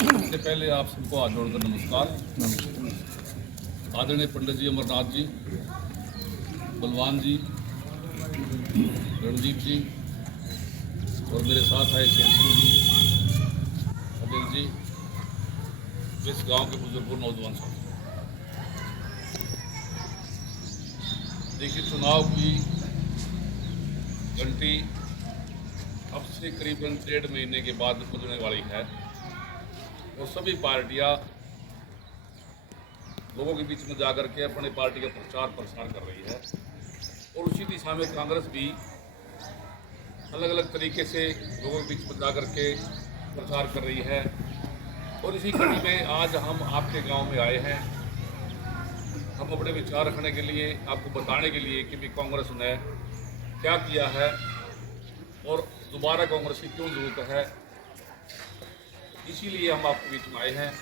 सबसे पहले आप सबको हाथ जोड़कर नमस्कार। आदरणीय पंडित जी अमरनाथ जी, बलवान जी, रणदीप जी और मेरे साथ आए शेरसिंह जी, अनिल जी, इस गांव के बुजुर्गों नौजवान साथी। देखिए, चुनाव की घंटी अब से करीबन 1.5 महीने के बाद बजने वाली है और सभी पार्टियां लोगों के बीच में जाकर के अपनी पार्टी का प्रचार प्रसार कर रही है और उसी दिशा में कांग्रेस भी अलग अलग तरीके से लोगों के बीच में जाकर के प्रचार कर रही है। और इसी कड़ी में आज हम आपके गांव में आए हैं, हम अपने विचार रखने के लिए, आपको बताने के लिए कि भी कांग्रेस ने क्या किया है और दोबारा कांग्रेस की क्यों जरूरत है। इसीलिए हम आपके बीच में आए हैं।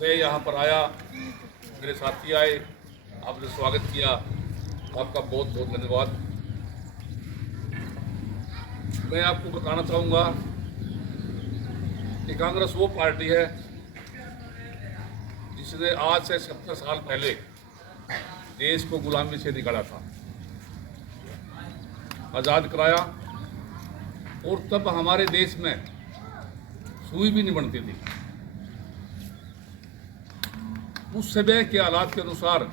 मैं यहाँ पर आया, मेरे साथी आए, आपने स्वागत किया, आपका बहुत बहुत धन्यवाद। मैं आपको बताना चाहूँगा कि कांग्रेस वो पार्टी है जिसने आज से 70 साल पहले देश को गुलामी से निकाला था, आज़ाद कराया। और तब हमारे देश में सुई भी नहीं बनती थी। उस समय के हालात के अनुसार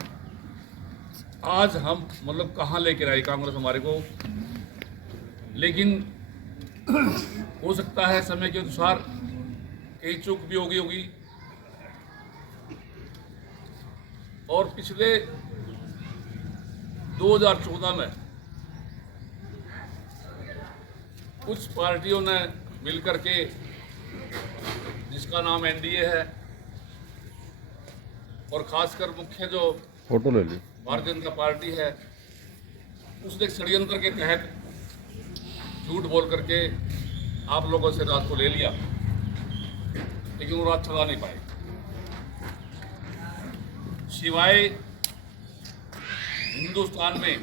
आज हम मतलब कहाँ लेकर आई कांग्रेस हमारे को, लेकिन हो सकता है समय के अनुसार कई चूक भी होगी। और पिछले 2014 में कुछ पार्टियों ने मिलकर के, जिसका नाम एनडीए है, और खासकर मुख्य जो फोटो ले ली भारतीय जनता पार्टी है, उसने षड्यंत्र के तहत झूठ बोल करके आप लोगों से रात को ले लिया, लेकिन वो रात चला नहीं पाए। सिवाय हिंदुस्तान में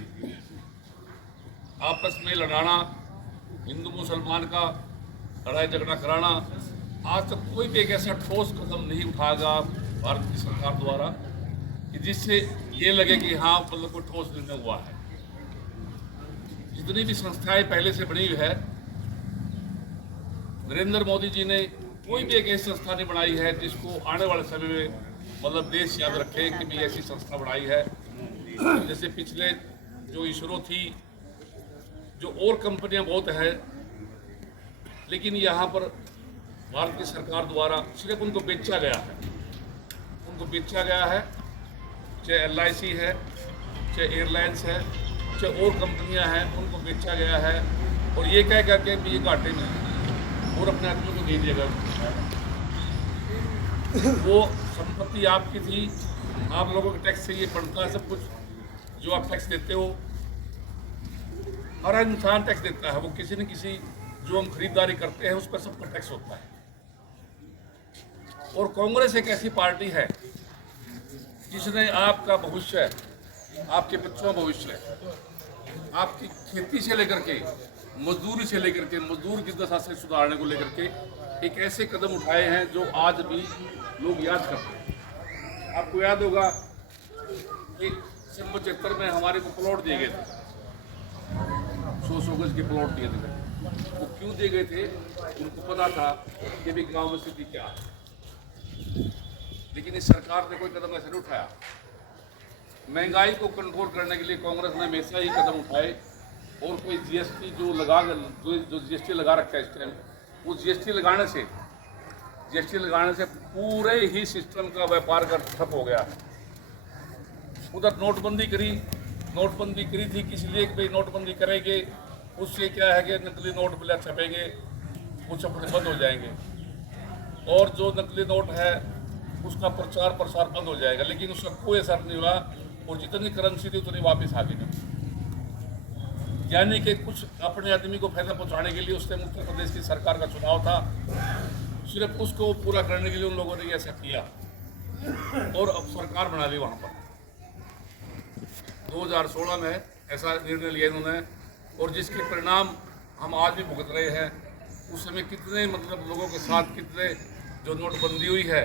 आपस में लड़ाना, हिंदू मुसलमान का लड़ाई झगड़ा कराना, आज तक कोई भी एक ऐसा ठोस कदम नहीं उठाएगा भारत की सरकार द्वारा कि जिससे ये लगे कि हाँ मतलब कोई ठोस निर्णय हुआ है। जितनी भी संस्थाएं पहले से बनी हुई है, नरेंद्र मोदी जी ने कोई भी एक ऐसी संस्था नहीं बनाई है जिसको आने वाले समय में मतलब देश याद रखे कि भी ऐसी संस्था बनाई है। जैसे पिछले जो इसरो थी, जो और कंपनियां बहुत हैं, लेकिन यहाँ पर भारत की सरकार द्वारा सिर्फ उनको बेचा गया है। उनको बेचा गया है, चाहे LIC है, चाहे एयरलाइंस है, चाहे और कंपनियां हैं, उनको बेचा गया है। और ये कह करके भी ये घाटे में और अपने आदमियों को दे दिया गया। वो संपत्ति आपकी थी, आप लोगों के टैक्स से ये बढ़ता है सब कुछ जो आप टैक्स देते हो। हर इंसान टैक्स देता है, वो किसी न किसी जो हम खरीदारी करते हैं उस पर सबका टैक्स होता है। और कांग्रेस एक ऐसी पार्टी है जिसने आपका भविष्य, आपके बच्चों का भविष्य, आपकी खेती से लेकर के मजदूरी से लेकर के मजदूर की दशा से सुधारने को लेकर के एक ऐसे कदम उठाए हैं जो आज भी लोग याद करते हैं। आपको याद होगा कि 75 में हमारे को प्लॉट दिए गए थे, 100 गज के प्लॉट दिए थे। वो क्यों दिए गए थे? उनको पता था कि भी गांव में स्थिति क्या है, लेकिन इस सरकार ने कोई कदम ऐसे नहीं उठाया। महंगाई को कंट्रोल करने के लिए कांग्रेस ने हमेशा ही कदम उठाए। और कोई GST जो GST लगा रखा है इस टाइम, वो GST लगाने से पूरे ही सिस्टम का व्यापार का ठप हो गया। उधर नोटबंदी करी थी किस लिए कि भाई नोटबंदी करेंगे, उससे क्या है कि नकली नोट बिल्ला छपेंगे, वो छपने बंद हो जाएंगे और जो नकली नोट है उसका प्रचार प्रसार बंद हो जाएगा। लेकिन उसका कोई असर नहीं हुआ और जितनी करेंसी थी उतनी वापस आ गई। यानी कि कुछ अपने आदमी को फायदा पहुंचाने के लिए उस टाइम उत्तर प्रदेश की सरकार का चुनाव था, सिर्फ उसको पूरा करने के लिए उन लोगों ने ऐसा किया और अब सरकार बना ली। वहाँ पर 2016 में ऐसा निर्णय लिया इन्होंने और जिसके परिणाम हम आज भी भुगत रहे हैं। उस समय कितने मतलब लोगों के साथ कितने जो नोटबंदी हुई है,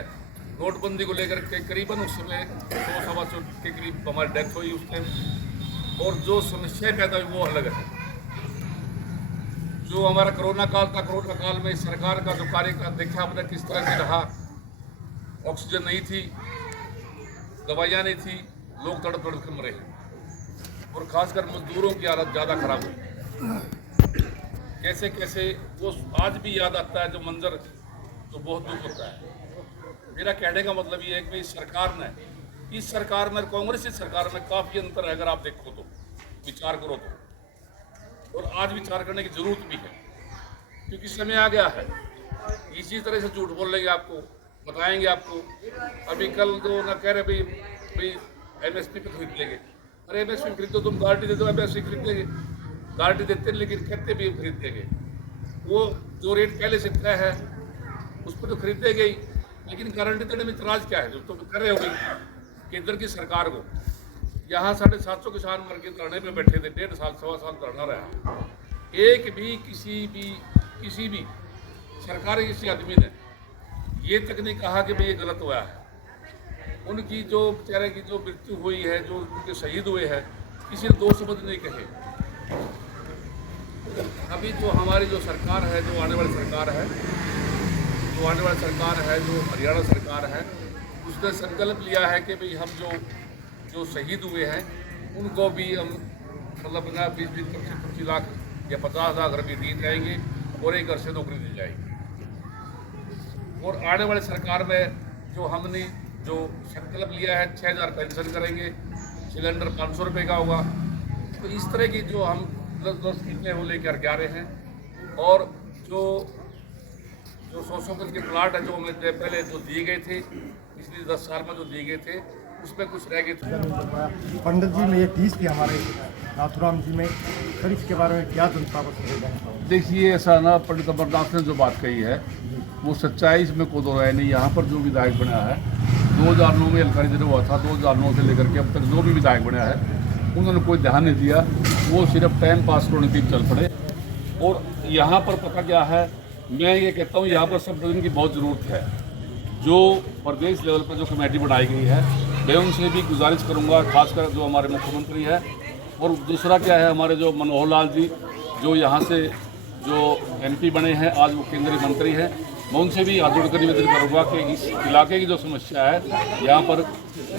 नोटबंदी को लेकर के करीबन उस समय 100-125 के करीब हमारी डेथ हुई उस टाइम। और जो समस्याएं पैदा हुई वो अलग है। जो हमारा कोरोना काल था, कोरोना काल में सरकार का जो कार्य का देखा आपने किस तरह से रहा। ऑक्सीजन नहीं थी, दवाइयाँ नहीं थी, लोग तड़प तड़प के मरे और खासकर मजदूरों की हालत ज़्यादा खराब हुई। कैसे कैसे वो आज भी याद आता है जो मंजर, तो बहुत दुख होता है। मेरा कहने का मतलब ये है कि इस सरकार में कांग्रेस की सरकार में काफ़ी अंतर है। अगर आप देखो तो विचार करो तो, और आज विचार करने की जरूरत भी है क्योंकि समय आ गया है। इसी तरह से झूठ बोल लेंगे, आपको बताएंगे आपको। अभी कल जो ना कह रहे भाई MSP पे खरीद लेंगे। अरे MSP खरीदो, तुम गारंटी दे दो, MSP खरीद लेंगे। गारंटी देते लेकिन कहते भी खरीद देंगे। वो जो रेट पहले से तय है उस पर तो खरीदेंगे ही, लेकिन गारंटी देने में इतराज क्या है? जो तो कर रहे हो भाई केंद्र की सरकार को। यहाँ 750 किसान मर के धरने में बैठे थे, 1.5 साल 1.25 साल धरना रहा। एक भी किसी भी सरकारी किसी आदमी ने ये तक नहीं कहा कि भाई ये गलत हुआ है। उनकी जो बेचारे की जो मृत्यु हुई है, जो उनके शहीद हुए हैं, किसी ने 2 शब्द नहीं कहे। अभी जो हमारी जो सरकार है, जो आने वाली सरकार है, जो हरियाणा सरकार है, उसने संकल्प लिया है कि भाई हम जो शहीद हुए हैं उनको भी हम मतलब ना 20-25 लाख या 50 लाख रुपये दिए जाएंगे और एक घर से नौकरी दी जाएगी। और आने वाली सरकार में जो हमने जो संकल्प लिया है 6000 पेंशन करेंगे, सिलेंडर 500 रुपये का होगा। तो इस तरह की जो हम 10 स्कीमें वो लेकर के आ रहे हैं। और जो 100 गज के प्लाट है जो हमें पहले जो दिए गए थे, पिछले 10 साल में जो दिए गए थे उसमें कुछ रह गए थे। पंडित जी में ये 30 थी हमारे नाथुराम जी में, फिर इसके बारे में क्या जनता को समझेगा? देखिए ऐसा ना, पंडित अमरनाथ ने जो बात कही है वो सच्चाई, इसमें कोई दो राय नहीं। यहाँ पर जो विधायक बना है 2009 में अलकारी दिन हुआ था, 2009 से लेकर के अब तक जो भी विधायक बना है उन्होंने कोई ध्यान नहीं दिया। वो सिर्फ टाइम पास करने के लिए चल पड़े। और यहाँ पर पता क्या है, मैं ये कहता हूँ यहाँ पर संशोधन की बहुत ज़रूरत है। जो प्रदेश लेवल पर जो कमेटी बनाई गई है, मैं उनसे भी गुजारिश करूँगा, खासकर जो हमारे मुख्यमंत्री है। और दूसरा क्या है, हमारे जो मनोहर लाल जी जो यहाँ से जो MP बने हैं, आज वो केंद्रीय मंत्री हैं, मैं उनसे भी हाथ जोड़कर निवेदन करूँगा कि इस इलाके की जो समस्या है यहाँ पर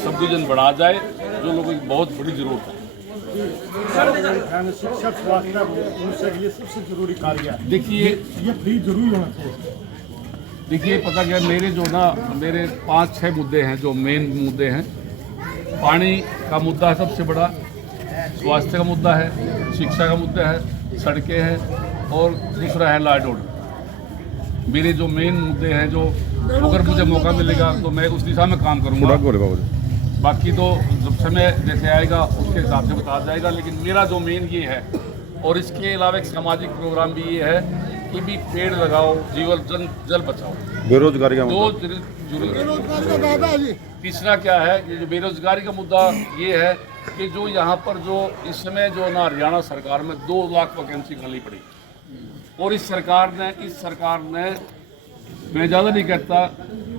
सब डिवीजन बढ़ा जाए, जो लोगों की बहुत बड़ी ज़रूरत है। शिक्षा स्वास्थ्य उनसे ये सबसे जरूरी कार्य है। देखिए ये फ्री जरूरी होना चाहिए। देखिए पता क्या, मेरे 5-6 मुद्दे हैं जो मेन मुद्दे हैं। पानी का मुद्दा है सबसे बड़ा, स्वास्थ्य का मुद्दा है, शिक्षा का मुद्दा है, सड़कें हैं, और दूसरा है लॉ एंड ऑर्डर। मेरे जो मेन मुद्दे हैं, जो अगर मुझे मौका मिलेगा तो मैं उस दिशा में काम करूँगा। बाकी तो जब समय जैसे आएगा उसके हिसाब से बता जाएगा। लेकिन मेरा जो मेन ये है, और इसके अलावा एक सामाजिक प्रोग्राम भी ये है कि भी पेड़ लगाओ, जीवन जल बचाओ। बेरोजगारी का मुद्दा, तीसरा क्या है कि जो बेरोजगारी का मुद्दा ये है कि जो यहाँ पर जो इस समय जो ना हरियाणा सरकार में 2 लाख वैकेंसी खाली पड़ी, और इस सरकार ने मैं ज़्यादा नहीं कहता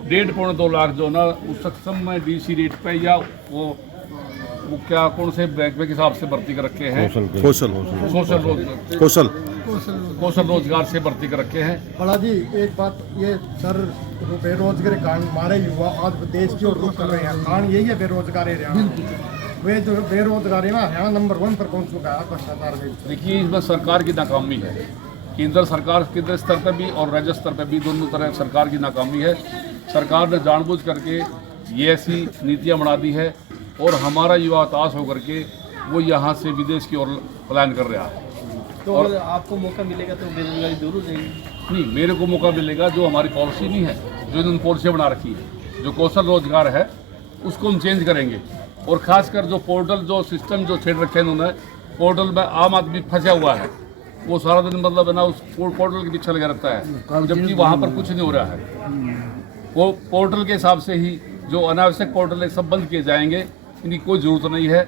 1.5-2 लाख जो ना उस सक्षम में DC रेट पे या वो क्या कौन से बैंक के हिसाब से भर्ती कर रखे हैं, कौशल रोजगार से भर्ती कर रखे हैं। बड़ा जी एक बात ये सर, बेरोजगारी कारण हमारे युवा आज देश की ओर रुख कर रहे हैं। कारण यही है बेरोजगारी हरियाणा। वे जो बेरोजगारी ना हरियाणा नंबर 1 पर पहुंच चुका है भ्रष्टाचार में। देखिए इसमें सरकार की नाकामी है, केंद्र स्तर पर भी और राज्य स्तर पर भी, दोनों तरह सरकार की नाकामी है। सरकार ने जानबूझ करके ये ऐसी नीतियाँ बना दी है और हमारा युवा हताश होकर के वो यहाँ से विदेश की ओर पलायन कर रहा है। तो और आपको मौका मिलेगा तो बेरोजगारी दूर हो जाएगी? नहीं, मेरे को मौका मिलेगा जो हमारी पॉलिसी नहीं है, जो इन्होंने पॉलिसी बना रखी है, जो कौशल रोजगार है उसको हम चेंज करेंगे। और खासकर जो पोर्टल जो सिस्टम जो छेड़ रखे हैं उन्होंने, पोर्टल में आम आदमी फंसा हुआ है, वो सारा दिन मतलब है ना उस पोर्टल के पीछे लगा रहता है, जबकि वहाँ पर कुछ नहीं हो रहा है। वो पोर्टल के हिसाब से ही जो अनावश्यक पोर्टल है सब बंद किए जाएंगे, इनकी कोई ज़रूरत नहीं है।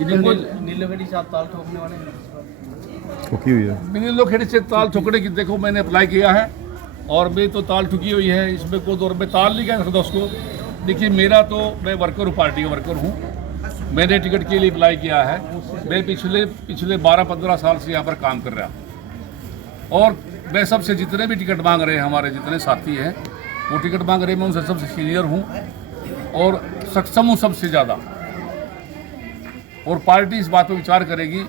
नीलगढ़ी से आप ताल ठोकने वाले हैं? ठुकी हुई है। बिनीलो खेड़ी से ताल ठुकने की देखो मैंने अप्लाई किया है और मेरी तो ताल ठुकी हुई है, इसमें कोई दौर में ताल नहीं कह सकता उसको। देखिए मेरा तो मैं वर्कर हूँ, पार्टी का वर्कर हूँ, मैंने टिकट के लिए अप्लाई किया है। मैं पिछले 12-15 साल से यहाँ पर काम कर रहा हूँ और मैं सबसे जितने भी टिकट मांग रहे हैं, हमारे जितने साथी हैं वो टिकट मांग रहे हैं, मैं उनसे सबसे सीनियर हूँ और सक्षम हूँ सबसे ज़्यादा। और पार्टी इस बात पर विचार करेगी।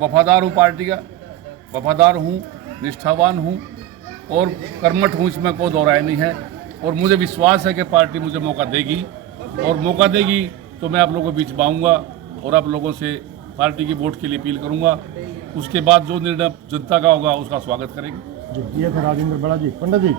वफादार हूँ पार्टी का, वफादार हूँ, निष्ठावान हूँ और कर्मठ हूँ, इसमें कोई दो राय नहीं है। और मुझे विश्वास है कि पार्टी मुझे मौका देगी और मौका देगी तो मैं आप लोगों के बीच आऊँगा और आप लोगों से पार्टी की वोट के लिए अपील करूँगा। उसके बाद जो निर्णय जनता का होगा उसका स्वागत करेंगे। जी ये थे राजेंद्र बड़ा जी। पंडित जी